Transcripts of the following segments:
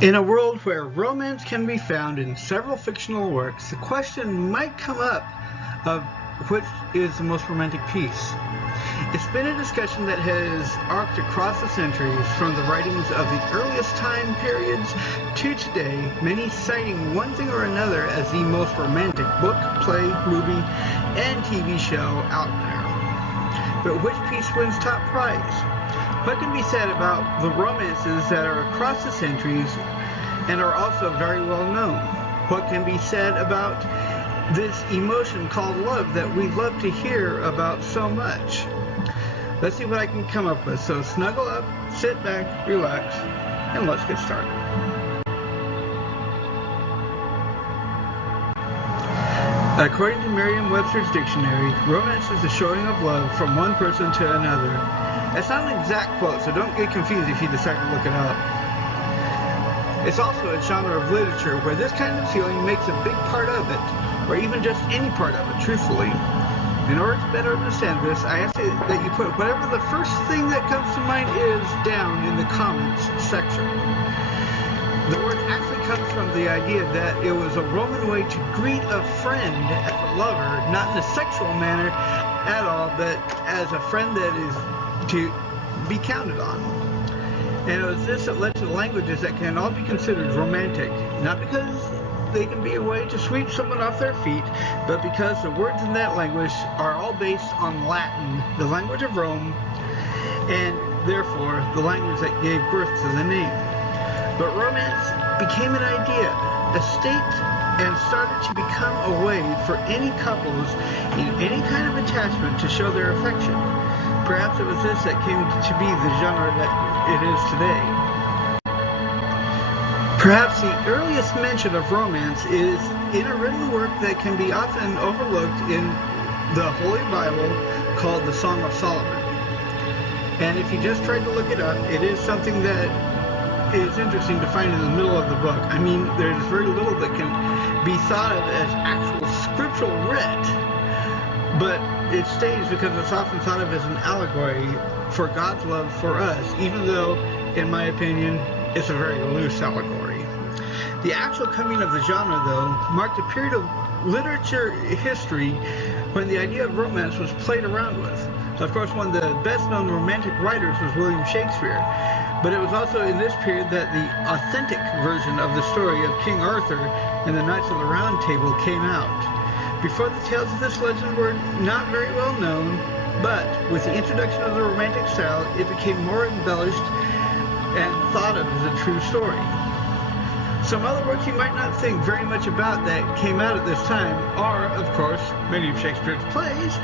In a world where romance can be found in several fictional works, the question might come up of which is the most romantic piece. It's been a discussion that has arced across the centuries, from the writings of the earliest time periods to today, many citing one thing or another as the most romantic book, play, movie, and TV show out there. But which piece wins top prize? What can be said about the romances that are across the centuries and are also very well known? What can be said about this emotion called love that we love to hear about so much? Let's see what I can come up with. So snuggle up, sit back, relax, and let's get started. According to Merriam-Webster's dictionary, romance is the showing of love from one person to another. That's not an exact quote, so don't get confused if you decide to look it up. It's also a genre of literature where this kind of feeling makes a big part of it, or even just any part of it, truthfully. In order to better understand this, I ask that you put whatever the first thing that comes to mind is down in the comments section. The word actually comes from the idea that it was a Roman way to greet a friend as a lover, not in a sexual manner at all, but as a friend that is to be counted on. And it was this that led to languages that can all be considered romantic, not because they can be a way to sweep someone off their feet, but because the words in that language are all based on Latin, the language of Rome, and therefore the language that gave birth to the name. But romance became an idea, a state, and started to become a way for any couples in any kind of attachment to show their affection. Perhaps it was this that came to be the genre that it is today. Perhaps the earliest mention of romance is in a written work that can be often overlooked in the Holy Bible called the Song of Solomon. And if you just tried to look it up, it is something that is interesting to find in the middle of the book. I mean, there's very little that can be thought of as actual scriptural writ, but it stays because it's often thought of as an allegory for God's love for us, even though, in my opinion, it's a very loose allegory. The actual coming of the genre, though, marked a period of literature history when the idea of romance was played around with. Of course, one of the best-known romantic writers was William Shakespeare, but it was also in this period that the authentic version of the story of King Arthur and the Knights of the Round Table came out. Before, the tales of this legend were not very well known, but with the introduction of the romantic style, it became more embellished and thought of as a true story. Some other works you might not think very much about that came out at this time are, of course, many of Shakespeare's plays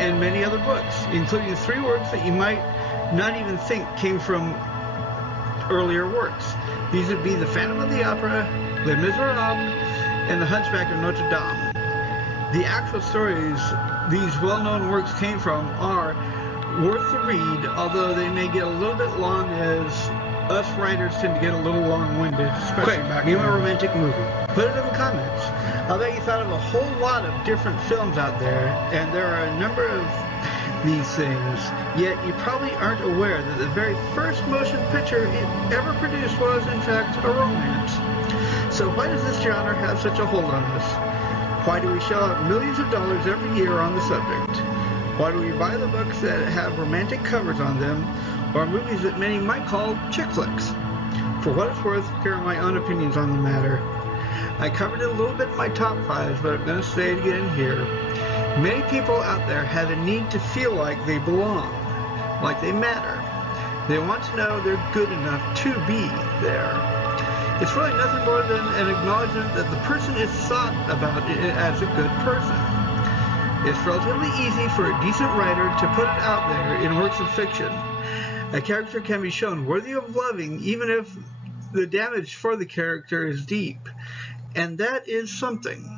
and many other books, including 3 works that you might not even think came from earlier works. These would be The Phantom of the Opera, Les Miserables, and The Hunchback of Notre Dame. The actual stories these well-known works came from are worth the read, although they may get a little bit long, as us writers tend to get a little long-winded, especially back in a romantic movie. Put it in the comments. I'll bet you thought of a whole lot of different films out there, and there are a number of these things, yet you probably aren't aware that the very first motion picture ever produced was, in fact, a romance. So why does this genre have such a hold on us? Why do we shell out millions of dollars every year on the subject? Why do we buy the books that have romantic covers on them, or movies that many might call chick flicks? For what it's worth, here are my own opinions on the matter. I covered it a little bit in my top 5s, but I'm going to say it again here. Many people out there have a need to feel like they belong, like they matter. They want to know they're good enough to be there. It's really nothing more than an acknowledgement that the person is thought about as a good person. It's relatively easy for a decent writer to put it out there in works of fiction. A character can be shown worthy of loving even if the damage for the character is deep. And that is something.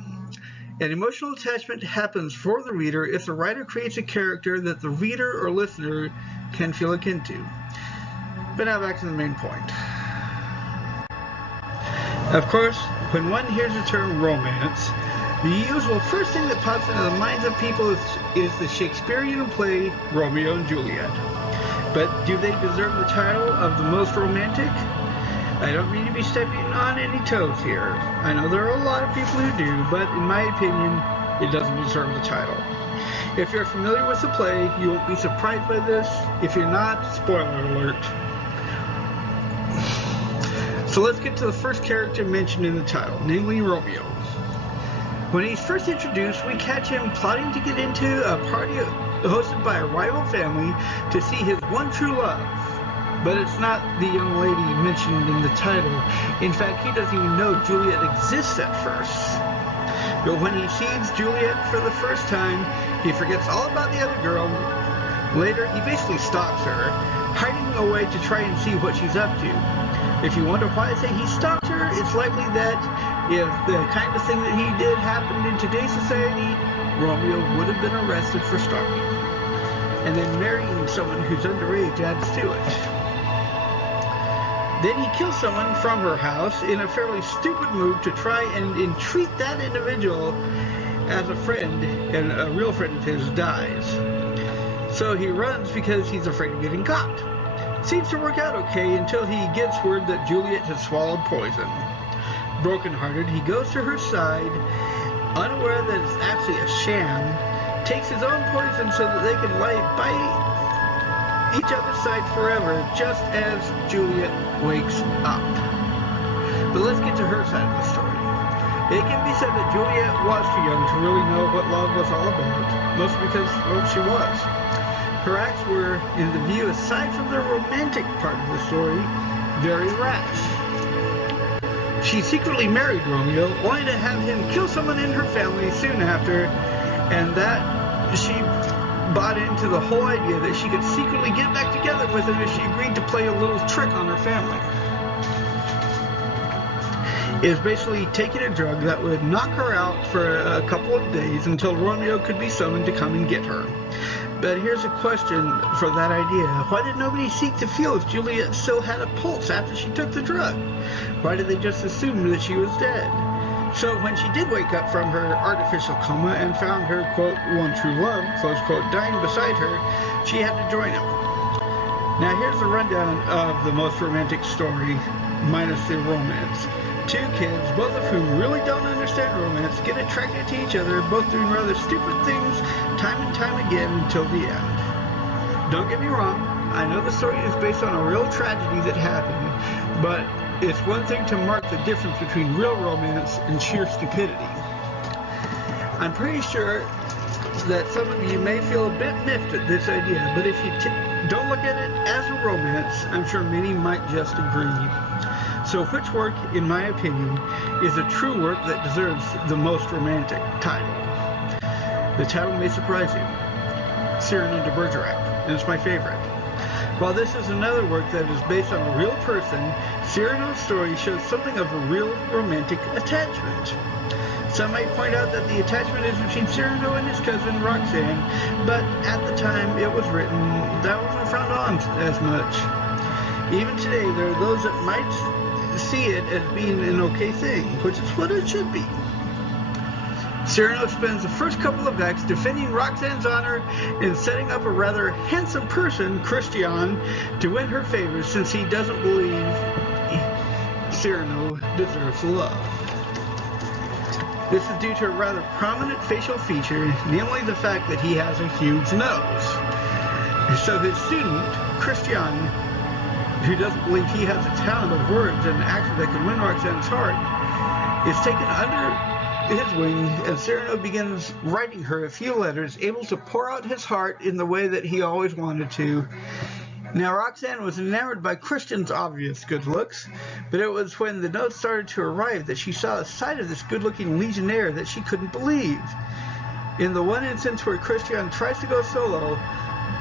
An emotional attachment happens for the reader if the writer creates a character that the reader or listener can feel akin to. But now back to the main point. Of course, when one hears the term romance, the usual first thing that pops into the minds of people is the Shakespearean play Romeo and Juliet. But do they deserve the title of the most romantic? I don't mean to be stepping on any toes here. I know there are a lot of people who do, but in my opinion, it doesn't deserve the title. If you're familiar with the play, you won't be surprised by this. If you're not, spoiler alert. So let's get to the first character mentioned in the title, namely Romeo. When he's first introduced, we catch him plotting to get into a party hosted by a rival family to see his one true love. But it's not the young lady mentioned in the title. In fact, he doesn't even know Juliet exists at first. But when he sees Juliet for the first time, he forgets all about the other girl. Later, he basically stalks her, hiding away to try and see what she's up to. If you wonder why I say he stalked her, it's likely that if the kind of thing that he did happened in today's society, Romeo would have been arrested for stalking. And then marrying someone who's underage adds to it. Then he kills someone from her house in a fairly stupid move to try and entreat that individual as a friend, and a real friend of his dies. So he runs because he's afraid of getting caught. Seems to work out okay until he gets word that Juliet has swallowed poison. Brokenhearted, he goes to her side, unaware that it's actually a sham, takes his own poison so that they can lie by each other's side forever, just as Juliet wakes up. But let's get to her side of the story. It can be said that Juliet was too young to really know what love was all about, mostly because, well, she was. Her acts were, in the view, aside from the romantic part of the story, very rash. She secretly married Romeo, only to have him kill someone in her family soon after, and that she bought into the whole idea that she could secretly get back together with him if she agreed to play a little trick on her family. It was basically taking a drug that would knock her out for a couple of days until Romeo could be summoned to come and get her. But here's a question for that idea. Why did nobody seek to feel if Juliet still had a pulse after she took the drug? Why did they just assume that she was dead? So when she did wake up from her artificial coma and found her, quote, one true love, close quote, dying beside her, she had to join him. Now here's a rundown of the most romantic story, minus the romance. Two kids, both of whom really don't understand romance, get attracted to each other, both doing rather stupid things time and time again until the end. Don't get me wrong, I know the story is based on a real tragedy that happened, but it's one thing to mark the difference between real romance and sheer stupidity. I'm pretty sure that some of you may feel a bit miffed at this idea, but if you don't look at it as a romance, I'm sure many might just agree. So which work, in my opinion, is a true work that deserves the most romantic title? The title may surprise you. Cyrano de Bergerac, and it's my favorite. While this is another work that is based on a real person, Cyrano's story shows something of a real romantic attachment. Some might point out that the attachment is between Cyrano and his cousin Roxanne, but at the time it was written, that wasn't frowned on as much. Even today, there are those that might see it as being an okay thing, which is what it should be. Cyrano spends the first couple of acts defending Roxanne's honor and setting up a rather handsome person, Christian, to win her favor, since he doesn't believe Cyrano deserves love. This is due to a rather prominent facial feature, namely the fact that he has a huge nose. So his student, Christian, who doesn't believe he has a talent of words and an actor that can win Roxanne's heart, is taken under his wing, and Cyrano begins writing her a few letters, able to pour out his heart in the way that he always wanted to. Now, Roxanne was enamored by Christian's obvious good looks, but it was when the notes started to arrive that she saw a side of this good-looking legionnaire that she couldn't believe. In the one instance where Christian tries to go solo,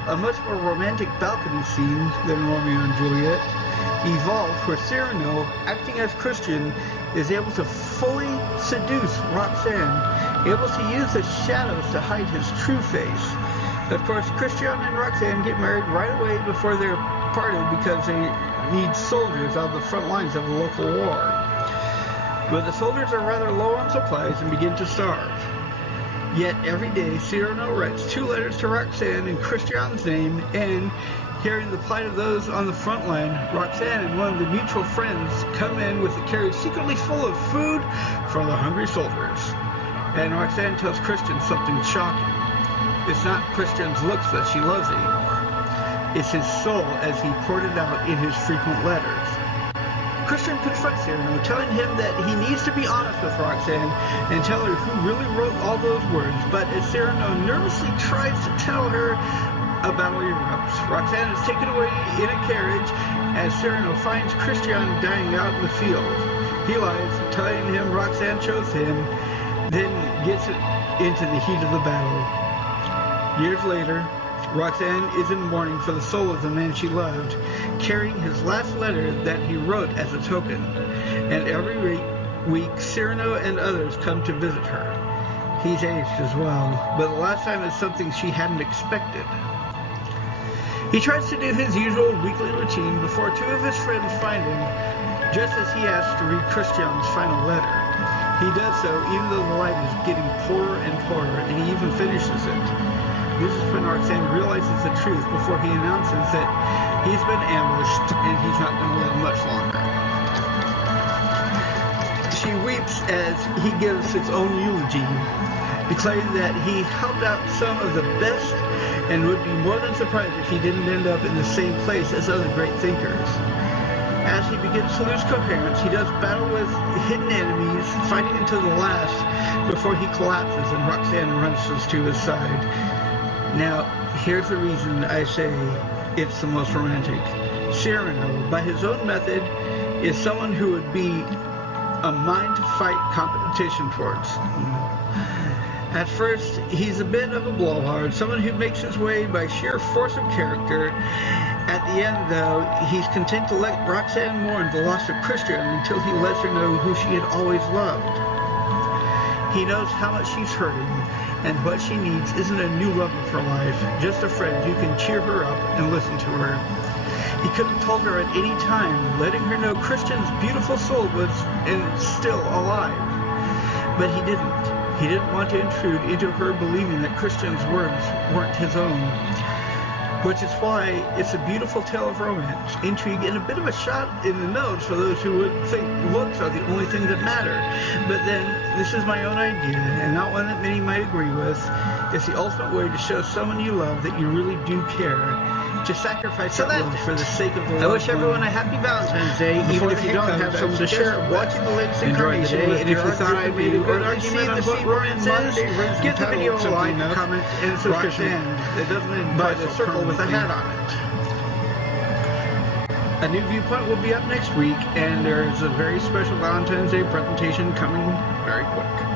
a much more romantic balcony scene than Romeo and Juliet evolved, where Cyrano, acting as Christian, is able to fully seduce Roxanne, able to use the shadows to hide his true face. Of course, Christian and Roxanne get married right away before they're parted because they need soldiers on the front lines of the local war. But the soldiers are rather low on supplies and begin to starve. Yet every day, Cyrano writes 2 letters to Roxanne in Christian's name, and Hearing the plight of those on the front line, Roxanne and one of the mutual friends come in with a carriage secretly full of food for the hungry soldiers. And Roxanne tells Christian something shocking. It's not Christian's looks that she loves anymore. It's his soul as he poured it out in his frequent letters. Christian confronts Cyrano, telling him that he needs to be honest with Roxanne and tell her who really wrote all those words. But as Cyrano nervously tries to tell her, a battle erupts. Roxanne is taken away in a carriage as Cyrano finds Christian dying out in the field. He lies, telling him Roxanne chose him, then gets into the heat of the battle. Years later, Roxanne is in mourning for the soul of the man she loved, carrying his last letter that he wrote as a token. And every week, Cyrano and others come to visit her. He's aged as well, but the last time is something she hadn't expected. He tries to do his usual weekly routine before two of his friends find him, just as he asks to read Christian's final letter. He does so even though the light is getting poorer and poorer, and he even finishes it. This is when Roxanne realizes the truth before he announces that he's been ambushed and he's not going to live much longer. She weeps as he gives his own eulogy, declaring that he helped out some of the best and would be more than surprised if he didn't end up in the same place as other great thinkers. As he begins to lose coherence, he does battle with hidden enemies, fighting until the last before he collapses and Roxanne runs to his side. Now, here's the reason I say it's the most romantic. Cyrano, by his own method, is someone who would be a mind-to-fight competition towards. At first, he's a bit of a blowhard, someone who makes his way by sheer force of character. At the end, though, he's content to let Roxanne mourn the loss of Christian until he lets her know who she had always loved. He knows how much she's hurting, and what she needs isn't a new love of her life, just a friend who can cheer her up and listen to her. He could have told her at any time, letting her know Christian's beautiful soul was still alive. But he didn't. He didn't want to intrude into her believing that Christian's words weren't his own. Which is why it's a beautiful tale of romance, intrigue, and a bit of a shot in the nose for those who would think looks are the only thing that matter. But then, this is my own idea, and not one that many might agree with. It's the ultimate way to show someone you love that you really do care. To sacrifice that love for the sake of the love. I wish everyone a happy Valentine's Day, even if you don't have someone to share it. Watching the latest incarnation, and if you thought I made a good argument on what romance is, give the video a like, comment, and subscription. It doesn't end by the circle with a hat on it. A new Viewpoint will be up next week, and there's a very special Valentine's Day presentation coming very quick.